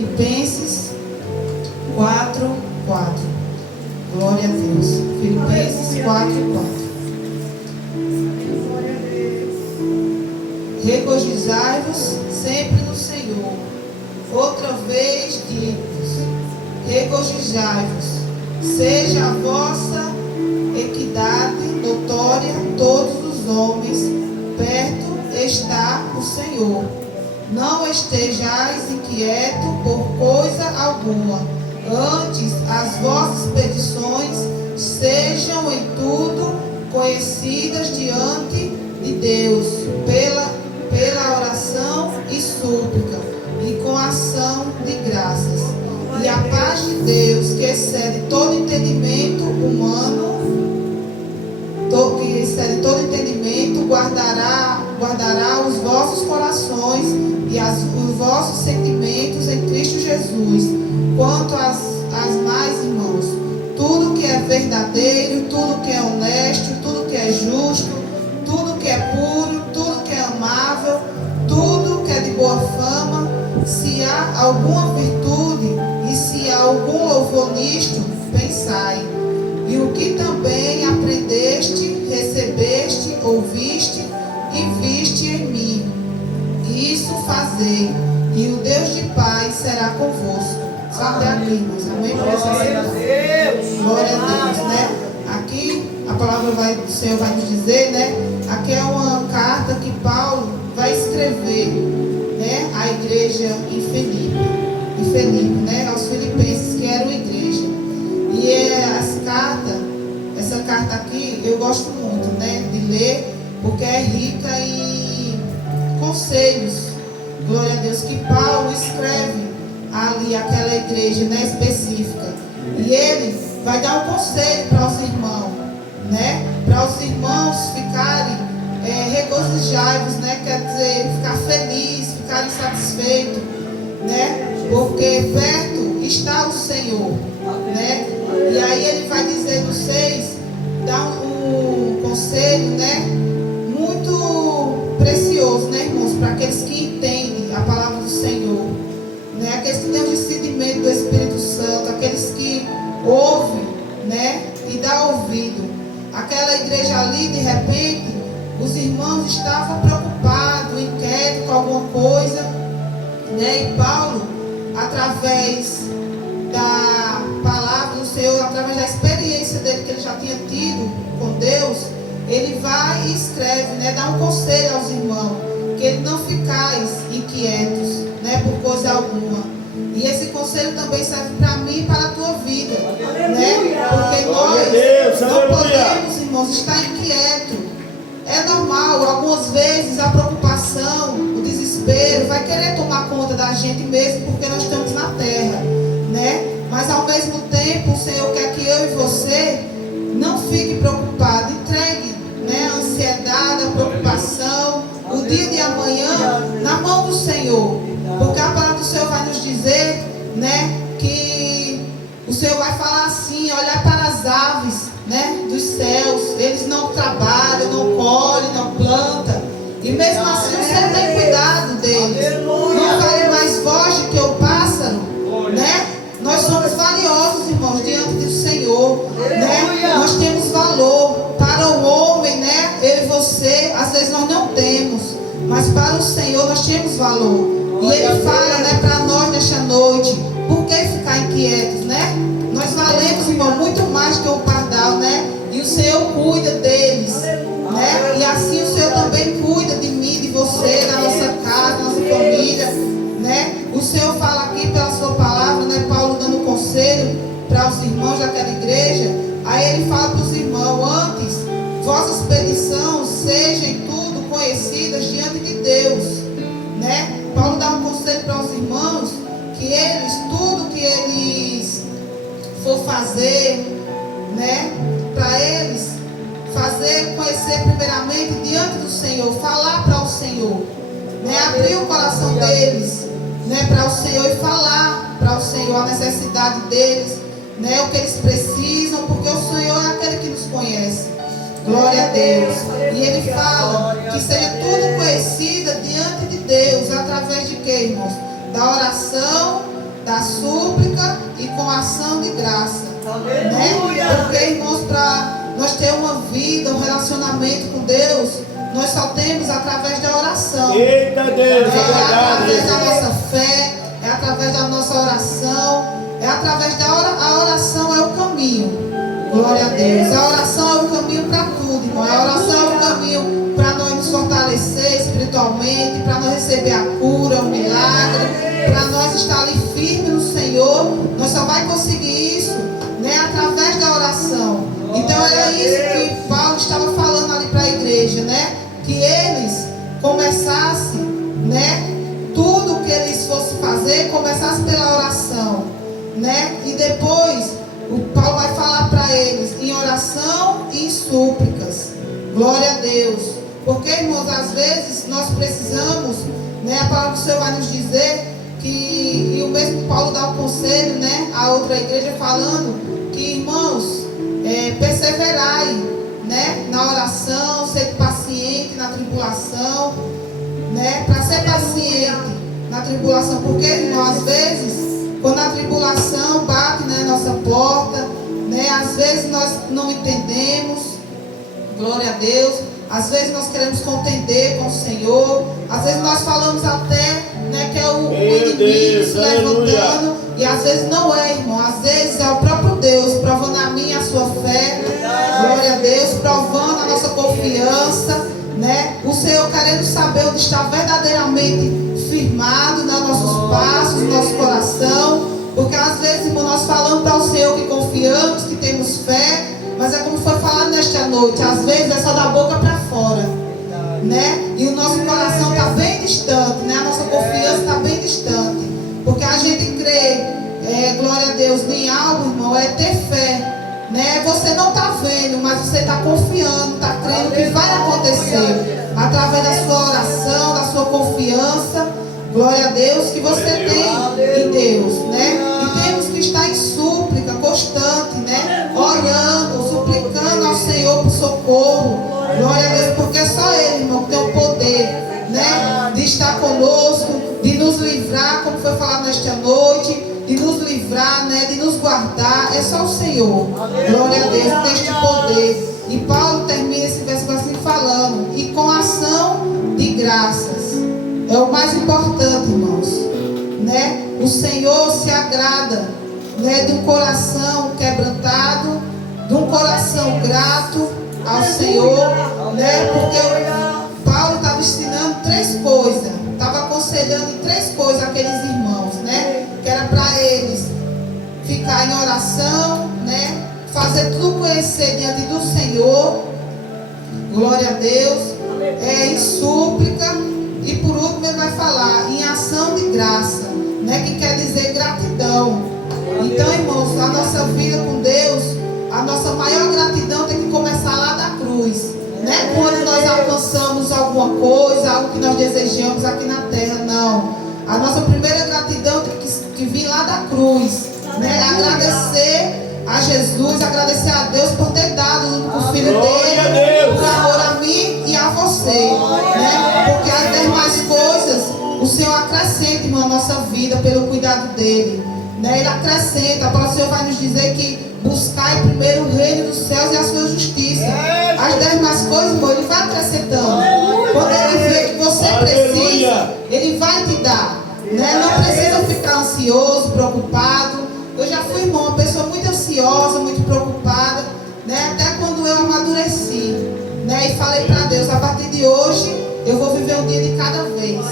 Filipenses 4:4. Glória a Deus. Filipenses 4:4. Regozijai-vos sempre no Senhor. Outra vez digo-vos, regozijai-vos. Seja a vossa equidade notória a todos os homens, perto está o Senhor. Não estejais inquietos por coisa alguma, antes as vossas petições sejam em tudo conhecidas diante de Deus, pela oração e súplica, e com ação de graças. E a paz de Deus, que excede todo entendimento humano, guardará os vossos corações e os vossos sentimentos em Cristo Jesus. Quanto às mais, irmãos, tudo que é verdadeiro, tudo que é honesto, tudo que é justo, tudo que é puro, tudo que é amável, tudo que é de boa fama, se há alguma virtude e se há algum louvor nisto, pensai. E o que também aprendeste, recebeste, ouviste e viste em mim, isso fazei, e o Deus de paz será convosco. Só até aqui, irmãos. Amém? Glória a Deus. Glória a Deus, né? Aqui a palavra do Senhor vai nos dizer, né? Aqui é uma carta que Paulo vai escrever, né? À igreja em Filipe, né? Aos filipenses, que eram igreja. E essa carta aqui eu gosto muito, né? De ler, porque é rica em conselhos. Glória a Deus, que Paulo escreve ali aquela igreja, né, específica. E ele vai dar um conselho para os irmãos, né? Para os irmãos ficarem regozijados, né? Quer dizer, ficar felizes, ficarem satisfeitos, né? Porque perto está o Senhor, né? E aí ele vai dizer no 6, dá um conselho, né? Muito precioso, né, irmãos? Para aqueles que entendem a palavra do Senhor, né? Aqueles que têm o discernimento do Espírito Santo, aqueles que ouvem, né? E dá ouvido. Aquela igreja ali, de repente, os irmãos estavam preocupados, inquietos com alguma coisa, né? E Paulo, através da palavra do Senhor, através da experiência dele que ele já tinha tido com Deus, ele vai e escreve, né? Dá um conselho aos irmãos, que ele não ficais inquietos, né? Por coisa alguma. E esse conselho também serve para mim e para a tua vida, né? Porque nós não podemos, irmãos, estar inquietos. É normal, algumas vezes a preocupação, o desespero vai querer tomar conta da gente mesmo, porque nós estamos na terra, né? Mas ao mesmo tempo o Senhor quer que eu e você não fique preocupado, entregue, né, a ansiedade, a preocupação, o dia de amanhã na mão do Senhor, porque a palavra do Senhor vai nos dizer, né, que o Senhor vai falar assim: olhar para as aves, né, dos céus, eles não trabalham, não colhem, não plantam, e mesmo assim o Senhor tem cuidado deles. Não vale mais voz do que o pássaro, né? Nós somos valiosos, irmãos, diante do Senhor, né? Nós temos valor. Para o homem, né? Eu e você, às vezes nós não temos, mas para o Senhor nós temos valor. E Ele fala, né, para nós nesta noite: por que ficar inquietos, né? Nós valemos, irmão, muito mais que o pardal, né? E o Senhor cuida deles, né? E assim o Senhor também cuida de mim, de você, da nossa casa, da nossa família, né? O Senhor fala aqui pela sua palavra, né? Paulo dando conselho para os irmãos daquela igreja. Aí ele fala para os irmãos: antes vossas petições sejam tudo conhecidas diante de Deus, né? Paulo dá um conselho para os irmãos que eles, tudo que eles for fazer, né? Para eles fazer, conhecer primeiramente diante do Senhor, falar para o Senhor, né? Abrir o coração deles, né, para o Senhor, e falar para o Senhor a necessidade deles, né, o que eles precisam, porque o Senhor é aquele que nos conhece. Glória a Deus. E Ele fala que seja tudo conhecida diante de Deus, através de quê, irmãos? Da oração né? Porque, irmãos, para nós ter uma vida, um relacionamento com Deus, nós só temos através da oração. Eita Deus, É através da nossa fé, é através da nossa oração, é através da a oração é o caminho. Glória a Deus. A oração é o caminho para tudo, irmão. A oração é o caminho para nós nos fortalecer espiritualmente, para nós receber a cura, o milagre, para nós estar ali firme no Senhor. Nós só vai conseguir isso, né, através da oração. Então era isso que Paulo estava falando ali para a igreja, né? Que eles começassem, né? Tudo que eles fossem fazer, começasse pela oração, né? E depois o Paulo vai falar para eles em oração e em súplicas. Glória a Deus. Porque, irmãos, às vezes nós precisamos, né? A palavra do Senhor vai nos dizer que, e o mesmo Paulo dá o conselho, né? A outra igreja falando que, irmãos, perseverai, né? Na oração, ser paciente na tribulação, né? Para ser paciente na tribulação. Porque, irmão, às vezes, quando a tribulação bate na nossa porta, né? Às vezes nós não entendemos, glória a Deus. Às vezes nós queremos contender com o Senhor. Às vezes nós falamos até, né, que é o inimigo se levantando. E às vezes não é, irmão. Às vezes é o próprio Deus provando a minha e a sua fé. Glória a Deus, provando a nossa confiança, né? O Senhor querendo saber onde está verdadeiramente firmado, né, nossos passos, nosso coração. Porque às vezes, irmão, nós falamos para o Senhor que confiamos, que temos fé, mas é como foi falado nesta noite, às vezes é só da boca para fora, né? E o nosso coração está bem distante, né? A nossa confiança está bem distante. Porque a gente crê, glória a Deus, em algo, irmão, é ter fé, né? Você não está vendo, mas você está confiando, está crendo que vai acontecer através da sua oração, da sua confiança. Glória a Deus, que você tem em Deus, né? E temos que estar em súplica constante, né? Orando, suplicando ao Senhor por socorro. Glória a Deus, porque é só Ele, irmão, que tem o poder, né? De estar conosco, de nos livrar, como foi falado nesta noite, de nos livrar, né? De nos guardar. É só o Senhor. Glória a Deus, tem este poder. E Paulo termina esse versículo assim falando: e com ação de graças. É o mais importante, irmãos, né? O Senhor se agrada, né, de um coração quebrantado, de um coração grato ao Senhor, né? Porque Paulo estava ensinando 3 coisas, estava aconselhando em 3 coisas aqueles irmãos, né? Que era para eles ficar em oração, né? Fazer tudo conhecer diante do Senhor, glória a Deus, em súplica. E por último ele vai falar em ação de graça, né? Que quer dizer gratidão. Então, irmãos, a nossa vida com Deus, a nossa maior gratidão tem que começar lá da cruz, né? Quando nós alcançamos alguma coisa, algo que nós desejamos aqui na terra, não. A nossa primeira gratidão tem que vir lá da cruz, né? Agradecer a Jesus, agradecer a Deus por ter dado o Filho dele, por amor a mim e a você, né? Porque as demais coisas o Senhor acrescenta, irmão, a nossa vida pelo cuidado dele, né? Ele acrescenta. A palavra do Senhor vai nos dizer que buscai primeiro o reino dos céus e a sua justiça. As demais coisas, irmão, ele vai acrescentando. Quando ele vê que você precisa, ele vai te dar, né? Não precisa ficar ansioso, preocupado. Eu já fui, irmão, uma pessoa muito ansiosa, muito preocupada, né? Até quando eu amadureci, né? E falei para Deus: a partir de hoje eu vou viver um dia de cada vez,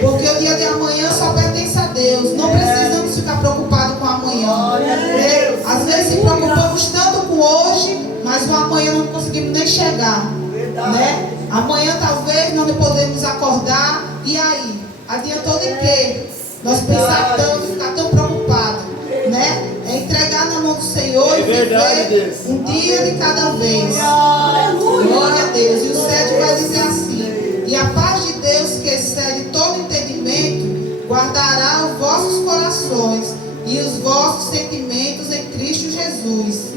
porque o dia de amanhã só pertence a Deus. Não precisamos ficar preocupados com amanhã, né? Às vezes se preocupamos tanto com hoje, mas o amanhã não conseguimos nem chegar, né? Amanhã talvez não podemos acordar. E aí? Adiantou de quê? Nós pensar tanto, ficar tão preocupados, né? É entregar na mão do Senhor e viver um dia de cada vez. Glória a Deus. E o 7 vai dizer assim: e a paz de Deus, que excede todo entendimento, guardará os vossos corações e os vossos sentimentos em Cristo Jesus.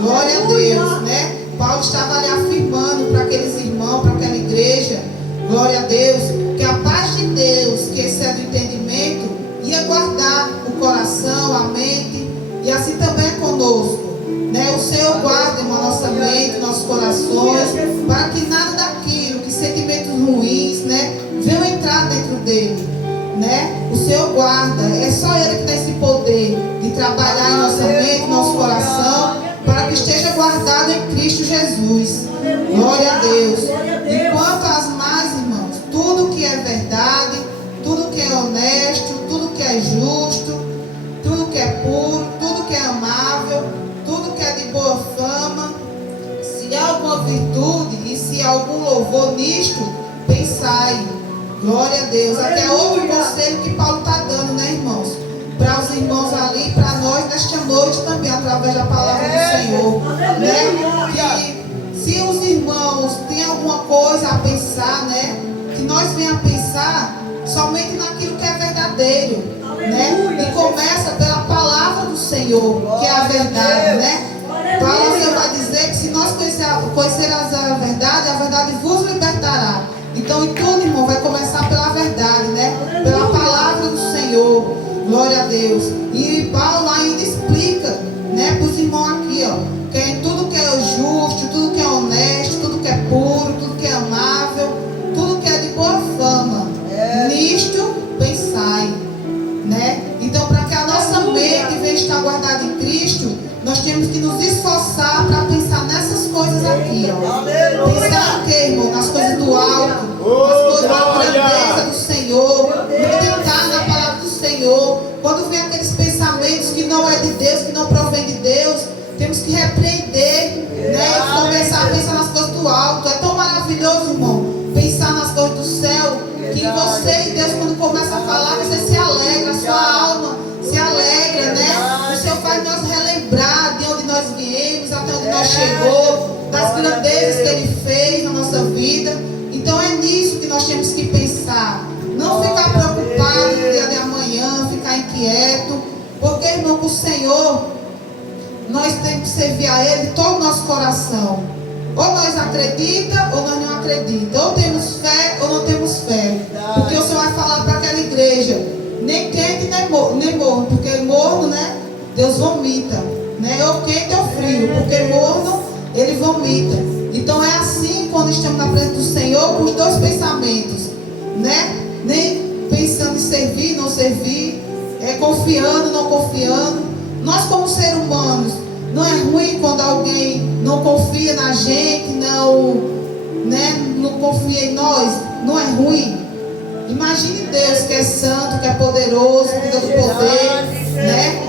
Glória a Deus, né? Paulo estava ali afirmando para aqueles irmãos, para aquela igreja, glória a Deus, que a paz de Deus, que excede o entendimento, ia guardar o coração, a mente, e assim também é conosco. guarda. É só Ele que tem esse poder de trabalhar em nossa mente, nosso coração, para que esteja guardado em Cristo Jesus. Glória a Deus. Enquanto as mais, irmãos, tudo que é verdade, tudo que é honesto, tudo que é justo, tudo que é puro, tudo que é amável, tudo que é de boa fama, se há alguma virtude e se há algum louvor nisto, pensai. Glória a Deus. Até outro conselho que Paulo está dando, né, irmãos? Para os irmãos ali, para nós nesta noite também, através da palavra do Senhor. Né? Que se os irmãos têm alguma coisa a pensar, né? Que nós venhamos a pensar somente naquilo que é verdadeiro. Né? E começa pela palavra do Senhor, que é a verdade, né? A palavra vai dizer que se nós conhecermos a verdade vos libertará. Então, em tudo, irmão, vai começar pela verdade, né? Pela palavra do Senhor. Glória a Deus. E Paulo ainda explica, né, para os irmãos aqui, ó, que em tudo que é justo, tudo que é honesto, tudo que é puro, tudo que é amável, tudo que é de boa fama, nisto pensai, né? Então, para que a nossa mente venha estar guardada em Cristo, nós temos que nos esforçar para pensar nessas coisas aqui, ó. Pensar o quê, irmão? Nas coisas do alto, nas coisas da grandeza do Senhor, meditar na palavra do Senhor. Quando vem aqueles pensamentos que não é de Deus, que não provém de Deus, temos que repreender, né? E começar a pensar nas coisas do alto. É tão maravilhoso, irmão, pensar nas coisas do céu, que você e Deus, quando começa a falar, você se alegra, a sua alma se alegra, né? O Senhor faz nós relembrar de onde nós viemos, até onde nós chegou, das grandezas que Ele fez na nossa vida. Então é nisso que nós temos que pensar. Não ficar preocupado no dia de amanhã, ficar inquieto. Porque, irmão, com o Senhor, nós temos que servir a Ele todo o nosso coração. Ou nós acreditamos, ou nós não acreditamos. Ou temos fé, ou não temos fé. Porque o Senhor vai falar para aquela igreja, nem quente, nem morno. Porque morno, né, Deus vomita. Né? Ou quente ou frio. Porque morno, Ele vomita. Então é assim quando estamos na presença do Senhor, com os dois pensamentos. Né? Nem pensando em servir, não servir. Confiando, não confiando. Nós como seres humanos, não é ruim quando alguém não confia na gente, não confia em nós. Não é ruim. Imagine Deus que é santo, que é poderoso, que tem todo poder, né?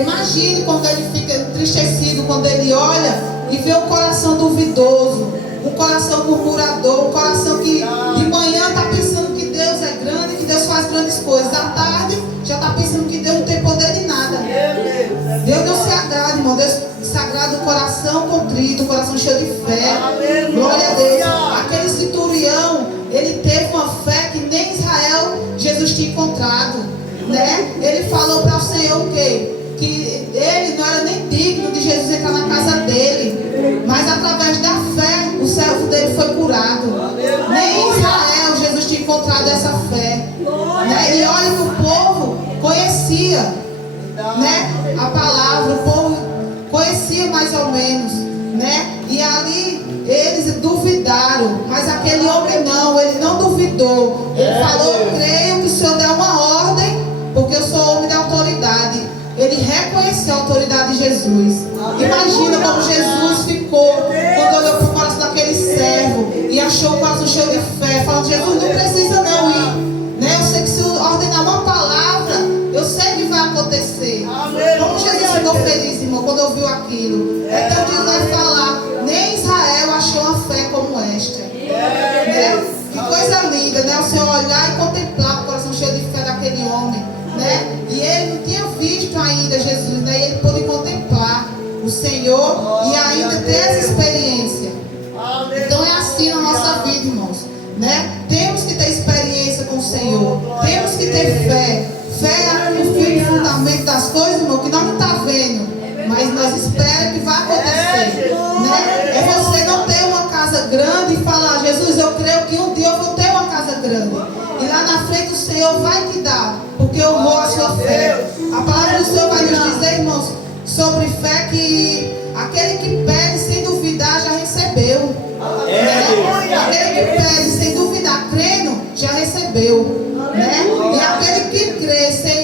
Imagine quando Ele fica entristecido, quando Ele olha e vê um coração duvidoso, um coração murmurador, um coração que de manhã está pensando que Deus é grande, que Deus faz grandes coisas. À tarde já está pensando que Deus não tem poder de nada. Deus não se agrada, irmão. Deus se agrada do coração contrito, o coração cheio de fé. Glória a Deus. Aquele centurião, ele teve uma fé que nem Israel Jesus tinha encontrado, né? Ele falou para o Senhor o quê? Que ele não era nem digno de Jesus entrar na casa dele, mas através da fé o servo dele foi curado. Nem Israel Jesus tinha encontrado essa fé, né? E olha que o povo conhecia, né, a palavra, o povo conhecia mais ou menos, né? E ali eles duvidaram, mas aquele homem não, ele não duvidou. Ele falou: eu creio que o Senhor deu uma ordem, porque eu sou homem da autoridade. Ele reconheceu a autoridade de Jesus. Imagina como Jesus ficou quando olhou para o coração daquele servo e achou o coração cheio de fé, falando: Jesus, não precisa não ir, né? Eu sei que se eu ordenar uma palavra, eu sei que vai acontecer. Como Jesus ficou feliz, irmão, quando ouviu aquilo. Então Jesus vai falar: nem Israel achou uma fé como esta, né? Que coisa linda, né? O Senhor olhar e contemplar o coração cheio de fé daquele homem, né? E ele não tinha visto ainda Jesus, né? E ele pôde contemplar o Senhor e ainda ter essa experiência. Então é assim na nossa vida, irmãos, né? Temos que ter experiência com o Senhor. Temos que ter fé. Fé é o fim e fundamento das coisas, irmão, que nós não estamos vendo, mas nós esperamos que vai acontecer, né? É você não ter uma casa grande e falar: Jesus, eu creio que um dia eu vou ter uma casa grande. E lá na frente o Senhor vai te dar, porque eu vou a sua fé. A palavra do Senhor vai nos dizer, irmãos, sobre fé, que aquele que pede sem duvidar já recebeu. Né? Aquele que pede sem duvidar, crendo, já recebeu. Né? E aquele que crê sem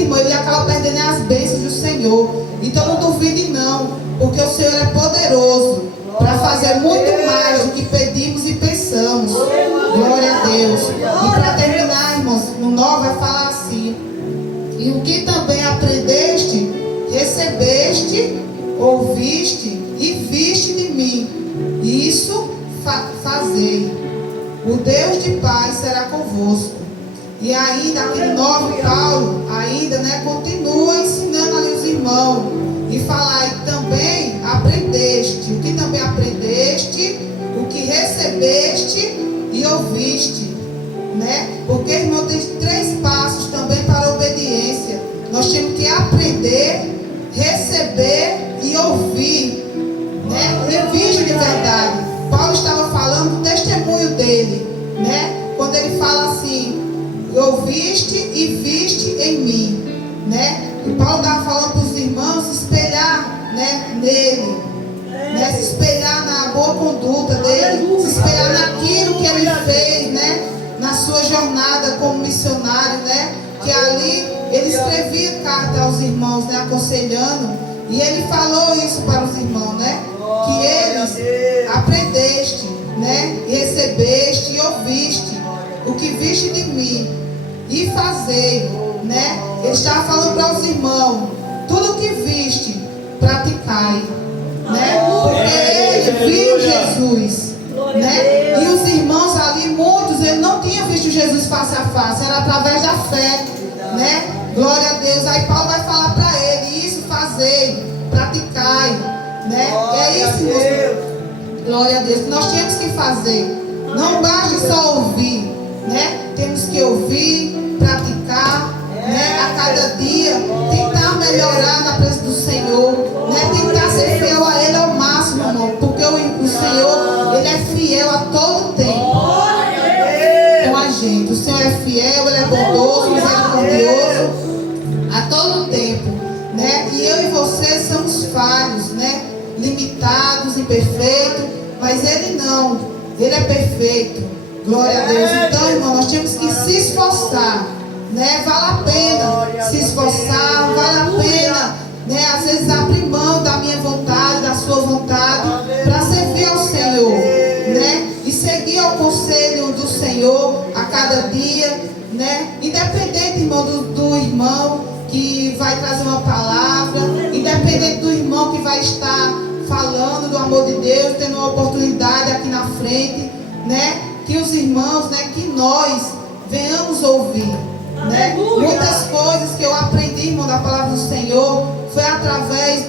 duvide, irmão, ele acaba perdendo as bênçãos do Senhor. Então não duvide não, porque o Senhor é poderoso para fazer muito mais do que pedimos e pensamos. Glória a Deus. E para terminar, irmãos, no 9 vai falar assim: e o que também aprendeste, recebeste, ouviste e viste de mim, isso fazei. O Deus de paz será convosco. E ainda, aqui no 9, Paulo ainda, continua ensinando ali os irmãos. E falar, e também aprendeste. O que também aprendeste, o que recebeste e ouviste. Porque, irmão, tem 3 passos também para a obediência. Nós temos que aprender, receber e ouvir. E viste de verdade. Paulo estava falando do testemunho dele. Quando ele fala assim: ouviste e viste em mim. E Paulo estava falando para os irmãos se espelhar nele, se espelhar na boa conduta dele, se espelhar naquilo que ele fez, na sua jornada como missionário, que ali ele escrevia carta aos irmãos, aconselhando, e ele falou isso para os irmãos, que eles aprendeste, e recebeste e ouviste o que viste de mim e fazei, ele estava falando para os irmãos: tudo o que viste, praticai, porque ele viu Jesus, e os irmãos ali, muitos, ele não tinham visto Jesus face a face, era através da fé, glória a Deus. Aí Paulo vai falar para ele: isso fazei, praticai, é isso, irmãos. Glória a Deus, nós temos que fazer, não basta só ouvir, temos que ouvir, praticar, a cada dia, tentar melhorar na presença do Senhor, tentar ser fiel a Ele ao máximo, irmão, porque o Senhor, Ele é fiel a todo tempo com a gente. O Senhor é fiel, Ele é bondoso, misericordioso a todo tempo, e eu e você somos falhos, limitados, imperfeitos, mas Ele não, Ele é perfeito. Glória a Deus. Então, irmão, nós temos que se esforçar, vale a pena se esforçar, vale a pena, às vezes abrir mão da minha vontade, da sua vontade, para servir ao Senhor, e seguir ao conselho do Senhor a cada dia, independente, irmão, do irmão que vai trazer uma palavra, independente do irmão que vai estar falando do amor de Deus, tendo uma oportunidade aqui na frente, que os irmãos, que nós venhamos ouvir, muitas coisas que eu aprendi, irmão, da palavra do Senhor, foi através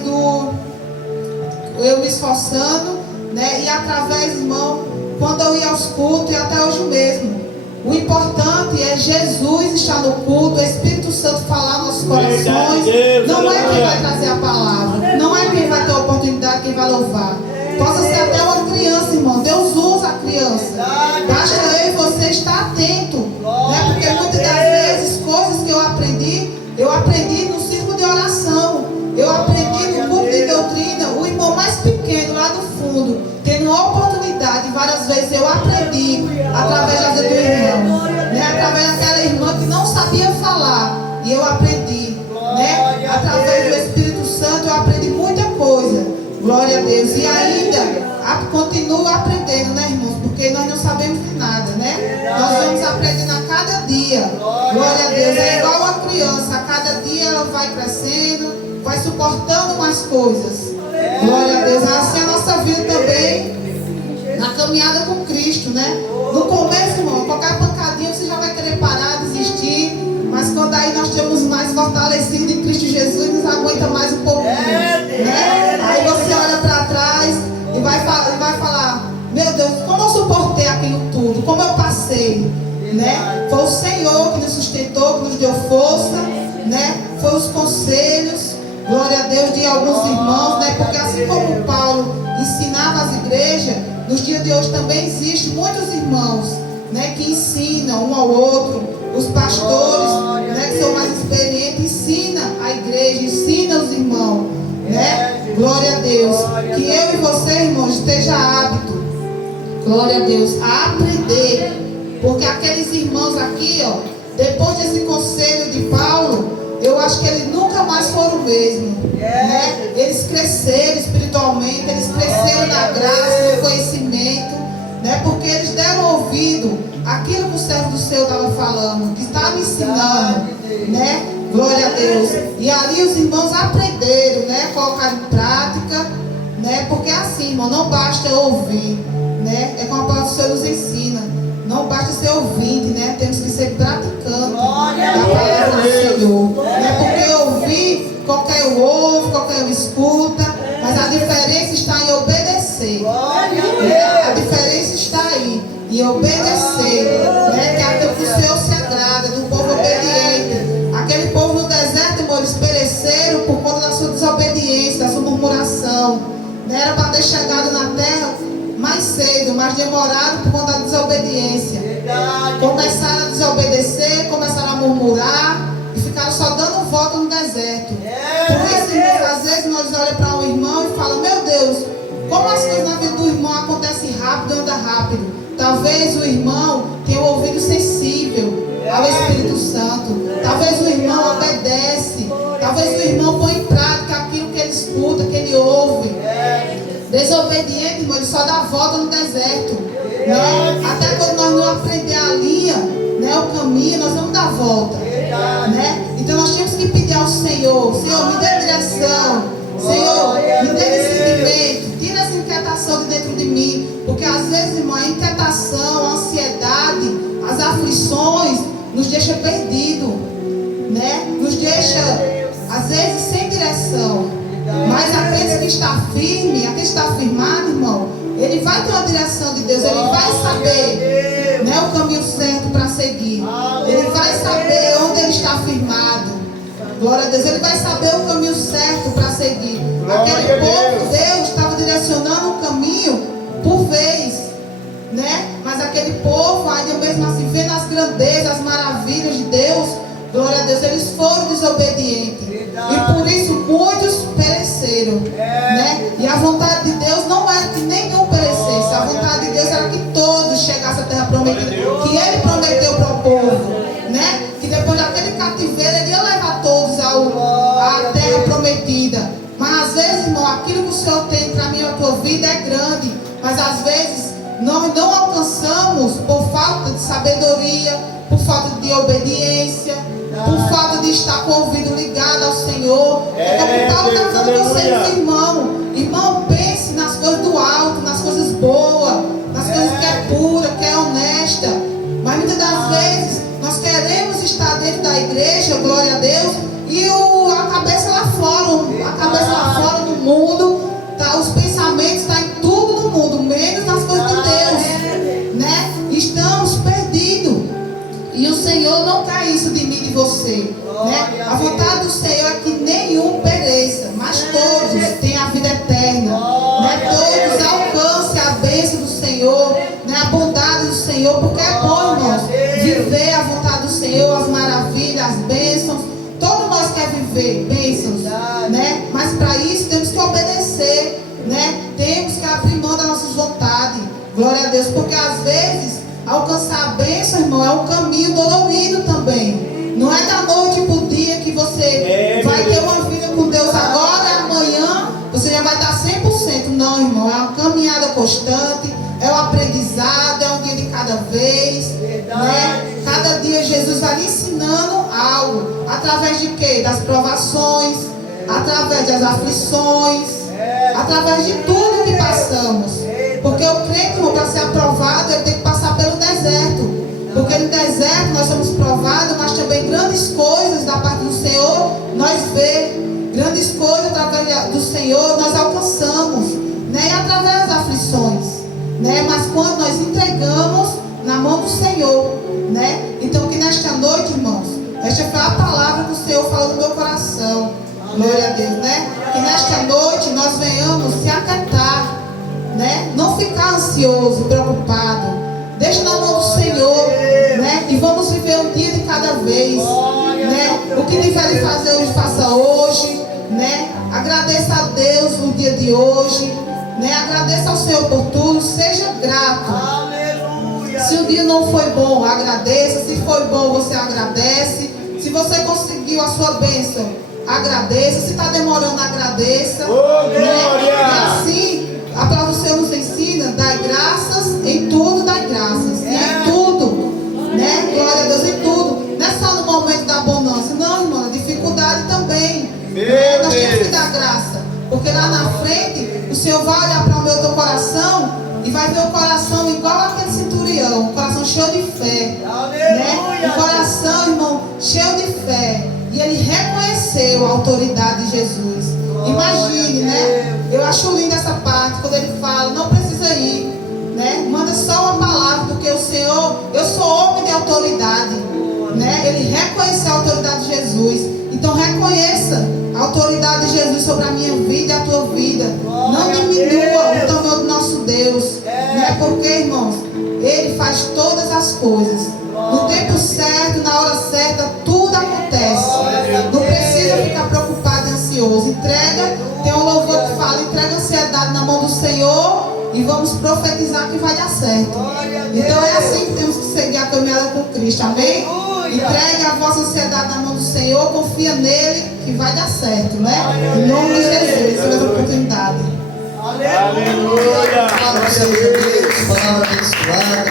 eu me esforçando, e através, irmão, quando eu ia aos cultos e até hoje mesmo. O importante é Jesus estar no culto, o Espírito Santo falar nos nossos corações. Não é quem vai trazer a palavra, não é quem vai ter a oportunidade, quem vai louvar. Possa ser até uma criança, irmão. Deus usa a criança. Basta eu e você estar atento, porque muitas das vezes coisas que eu aprendi no círculo de oração, eu aprendi no culto de doutrina. O irmão mais pequeno lá do fundo, tendo uma oportunidade, várias vezes eu aprendi através da vida do irmão, através daquela irmã que não sabia falar, e eu aprendi, através do Espírito Santo eu aprendi muita coisa. Glória a Deus. E ainda continuo aprendendo, irmãos, porque nós não sabemos de nada, nós vamos aprendendo a cada dia. Glória a Deus. É igual a criança, a cada dia ela vai crescendo, vai suportando mais coisas. Glória a Deus. Assim é a nossa vida também, na caminhada com Cristo, No começo, irmão, qualquer pancadinha você já vai querer parar, desistir. Mas quando aí nós estamos mais fortalecidos em Cristo Jesus, nos aguenta mais um pouquinho, Aí você olha para trás e vai falar: meu Deus, como eu suportei aquilo tudo, como eu passei, Foi o Senhor que nos sustentou, que nos deu força, Foi os conselhos, glória a Deus, de alguns irmãos, Porque assim como Paulo ensinava as igrejas, nos dias de hoje também existem muitos irmãos, que ensinam um ao outro. Os pastores, que são mais experientes, ensinam a igreja, ensinam os irmãos, Glória a Deus. Que eu e você, irmãos, esteja hábito, glória a Deus, a aprender. Porque aqueles irmãos aqui, depois desse conselho de Paulo, eu acho que eles nunca mais foram o mesmo. Né? Eles cresceram espiritualmente, eles cresceram na graça, no conhecimento, né? Porque eles deram ouvido àquilo que o servo do Senhor estava falando, que estava ensinando, né? Glória a Deus. E ali os irmãos aprenderam, né? Colocar em prática, né? Porque assim, irmão, não basta ouvir, né? É como a palavra do Senhor nos ensina. Não basta ser ouvinte, né? Temos que ser praticante da palavra do Senhor. Né? Porque ouvir, qualquer um ouve, qualquer um escuta, mas a diferença está em obedecer. Né? A diferença está aí, em obedecer. Né? Que é aquilo que o Senhor se agrada, do povo obediente. Aquele povo no deserto, irmão, eles pereceram por conta da sua desobediência, da sua murmuração. Né? Era para ter chegado na terra mais cedo, mais demorado por conta da desobediência. Começaram a desobedecer, começaram a murmurar e ficaram só dando volta no deserto. Por isso, irmãos, às vezes nós olhamos para um irmão e falamos: meu Deus, como as coisas na vida do irmão acontecem rápido, anda rápido. Talvez o irmão tenha um ouvido sensível ao Espírito Santo. Talvez o irmão obedece. Talvez o irmão põe em prática aquilo que ele escuta, que ele ouve. Desobediente, irmão, ele só dá volta no deserto. Né? Até quando nós não aprender a linha, né, o caminho, nós vamos dar volta. Né? Então nós temos que pedir ao Senhor: Senhor, me dê direção. Senhor, me dê discernimento. Tira essa inquietação de dentro de mim. Porque às vezes, irmão, a inquietação, a ansiedade, as aflições nos deixa perdido, né? Nos deixa, às vezes, sem direção. Mas aquele que está firme, aquele que está firmado, irmão, ele vai ter uma direção de Deus. Ele vai saber, né, o caminho certo para seguir. Ele vai saber onde ele está firmado. Glória a Deus. Ele vai saber o caminho certo para seguir. Aquele povo, Deus estava direcionando o caminho por vez, né? Mas aquele povo, ainda mesmo assim, vendo as grandezas, as maravilhas de Deus, glória a Deus, eles foram desobedientes. E por isso muitos pereceram, né? E a vontade de Deus não era que nenhum perecesse. A vontade de Deus era que todos chegassem à terra prometida, que Ele prometeu para o povo, né? Que depois daquele cativeiro Ele ia levar todos à terra prometida. Mas às vezes, irmão, aquilo que o Senhor tem para mim, a tua vida é grande, mas às vezes nós não alcançamos por falta de sabedoria, por falta de obediência, por falta de estar com o ouvido ligado ao Senhor. É como Paulo está falando com vocês, irmão. Irmão, pense nas coisas do alto, nas coisas boas, nas coisas que é pura, que é honesta. Mas muitas das vezes nós queremos estar dentro da igreja, glória a Deus, e a cabeça lá fora, no mundo, tá, os pensamentos estão em tudo no mundo, menos nas coisas de Deus, né? Estamos perdidos. E o Senhor não quer isso de mim e de você, né? A vontade do Senhor é que nenhum pereça, mas todos tenham a vida eterna, né? Todos alcancem a bênção do Senhor, né? A bondade do Senhor, porque é bom, irmãos, viver a vontade do Senhor, as maravilhas, as bênçãos. Todos nós queremos viver bênçãos, né? Mas para isso temos que obedecer, né? Temos que abrir mão das nossas vontades, glória a Deus, porque às vezes alcançar a bênção, irmão, é um caminho dolorido também. Não é da noite para o dia que você vai ter uma vida com Deus agora, amanhã você já vai estar 100%. Não, irmão, é uma caminhada constante, é um aprendizado, é um dia de cada vez, né? Cada dia Jesus vai lhe ensinando algo. Através de quê? Das provações, através das aflições, através de tudo que passamos. Porque o crente, irmão, para ser aprovado, ele tem que passar pelo deserto. Porque no deserto nós somos provados, mas também grandes coisas da parte do Senhor nós vemos. Grandes coisas através do Senhor nós alcançamos, né? E através das aflições, né? Mas quando nós entregamos na mão do Senhor, né? Então que nesta noite, irmãos, esta foi a palavra que o Senhor falou no meu coração. Glória a Deus, né? Que nesta noite nós venhamos se aquietar, né? Não ficar ansioso, preocupado. Deixa na mão do Senhor, né? E vamos viver um dia de cada vez, né? O que tiver de fazer hoje, faça hoje, né? Agradeça a Deus no dia de hoje, né? Agradeça ao Senhor por tudo, seja grato. Se o dia não foi bom, agradeça. Se foi bom, você agradece. Se você conseguiu a sua bênção, agradeça. Se está demorando, agradeça. E assim, a palavra do Senhor nos ensina: dai graças em tudo, dai graças. E em tudo, né? Glória a Deus, em tudo. Não é só no momento da bonança, não, irmã. Dificuldade também. Nós temos que dar graça. Porque lá na frente, o Senhor vai olhar para o meu teu coração e vai ver o coração igual aquele centurião, um coração cheio de fé, né? Um coração, irmão, cheio de fé. E ele reconheceu a autoridade de Jesus. Imagine, né? Eu acho linda essa parte, quando ele fala: não precisa ir, né? Manda só uma palavra, porque o Senhor, eu sou homem de autoridade, né? Ele reconheceu a autoridade de Jesus. Então reconheça a autoridade de Jesus sobre a minha vida e a tua vida. Não diminua o tamanho do nosso Deus, né? Porque, irmãos, Ele faz todas as coisas no tempo certo, na hora certa, tudo acontece. Não precisa ficar preocupado e ansioso. Entrega, tem um louvor que fala: entrega a ansiedade na mão do Senhor e vamos profetizar que vai dar certo. Então é assim que temos que seguir a caminhada com Cristo, amém? Entregue a vossa ansiedade na mão do Senhor, confia nele que vai dar certo, né? Em nome de Jesus, pela oportunidade. Aleluia! Palavra abençoada.